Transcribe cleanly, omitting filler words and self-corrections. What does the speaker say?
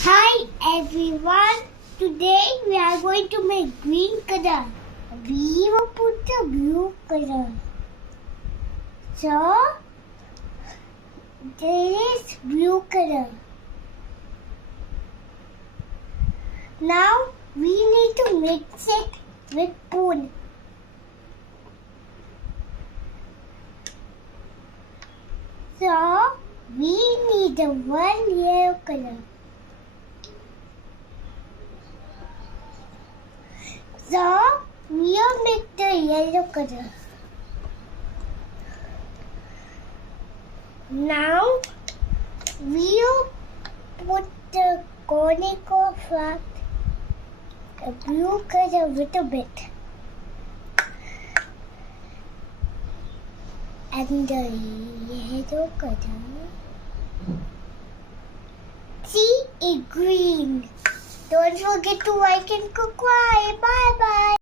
Hi everyone. Today we are going to make green color. We will put the blue color. So there is blue color. Now we need to mix it with spoon. So we need the one yellow color. So we'll make the yellow color. Now we'll put the conical flat, the blue color with a bit, and the yellow color. See, it's green. Don't forget to like and subscribe. Bye bye.